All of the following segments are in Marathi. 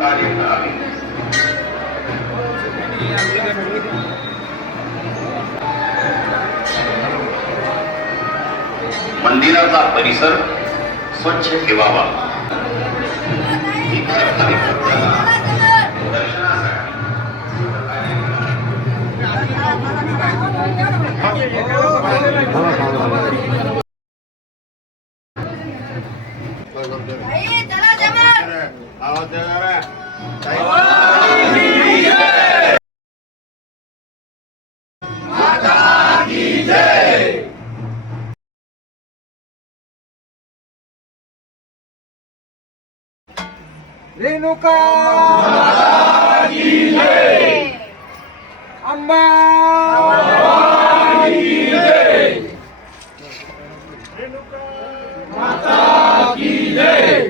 सहकार्य करावे। मंदिराचा परिसर स्वच्छ ठेवावा। सरकारी भक्तांना दर्शनासाठी रेणुका की जय, अंबा की जय, रेणुका माता की जय।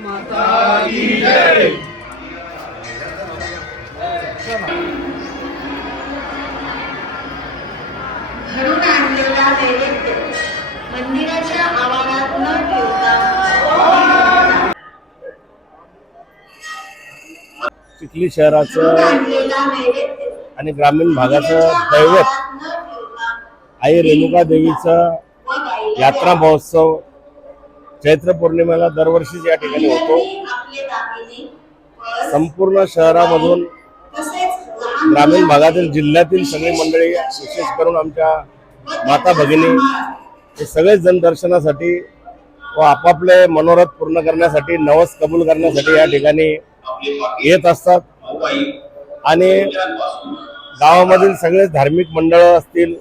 माता की जय। घरून आणलेला नैवेद्य मंदिराच्या आवारात न ठेवता चिखली शहराचं आणलेला नैवेद्य आणि ग्रामीण भागाचं दैवत आई रेणुका देवीचं यात्रा महोत्सव चैत्र पौर्णिमेला दरवर्षीच या ठिकाणी होतो। आपले दागिने संपूर्ण शहरामधून ग्रामीण भागातील जिल्ह्यातील सगळी मंडळी विशेष करून आमच्या माता भगिनी हे सगळेच जण दर्शनासाठी व आपापले मनोरथ पूर्ण करण्यासाठी नवस कबूल करण्यासाठी या ठिकाणी येत असतात। आणि गावामधील सगळेच धार्मिक मंडळ असतील,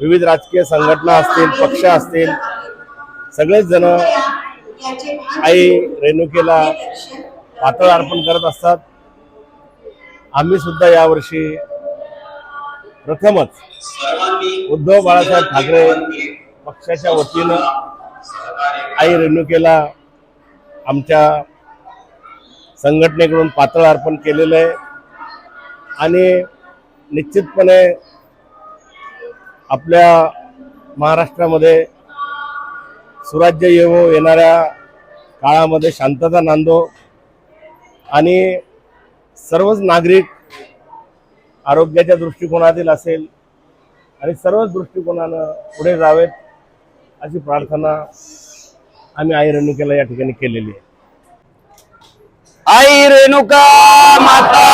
विविध राजकीय संघटना असतील, पक्ष असतील, सगळेच जण आई रेणुकेला पातळ अर्पण करत असतात। आम्ही सुद्धा यावर्षी प्रथमच उद्धव बाळासाहेब ठाकरे पक्षाच्या वतीनं आई रेणुकेला आमच्या संघटनेकडून पातळ अर्पण केलेलं आहे। आणि निश्चितपणे आपल्या महाराष्ट्रामध्ये सुराज्य येवो, येणाऱ्या काळामध्ये शांतता नांदो आणि सर्वच नागरिक आरोग्याच्या दृष्टिकोनातील असेल आणि सर्वच दृष्टिकोनानं पुढे जावेत अशी प्रार्थना आम्ही आई रेणुकेला या ठिकाणी केलेली आहे। आई रेणुका माता